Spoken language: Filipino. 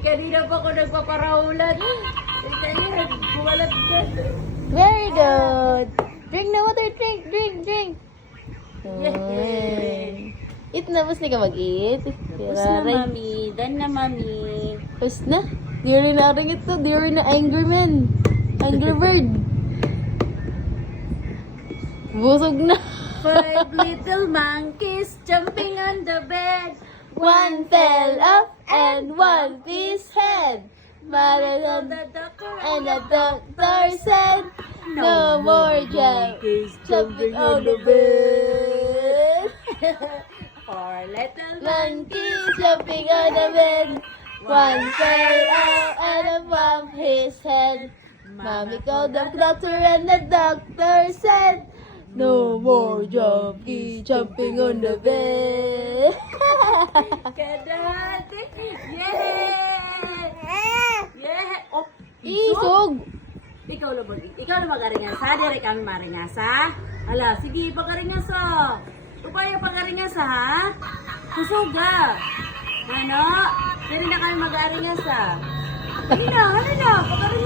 kanina pa ako nagpaparaulan. Kanina, bumalat ka. Very good. Drink na water. Drink. Yay! Eat na. Bus na ka mag-eat. Tapos na, mami. Done na, mami. Bus na. Di rin na rin ito. Di rin na angry man. Angry bird. Busog na. 5 little monkeys jumping on the bed. One fell off and one piece head. Mother On the doctor and the doctor said, no more jumping on the bed. 4 little Monkeys jumping on the bed. One fell off and a bumped his head. Mommy called the doctor and the doctor said, no more jumping on the bed. Kadate! Yay! Yeah! Oh, Isog! Ikaw na mag-aringasa. Dire kami maringasa. Ala, sige, pag-aringasa. Upaya pag-aringasa, ha? Kusuga. Ano? Dire na kami mag-aringasa. Halina, pag-aringasa.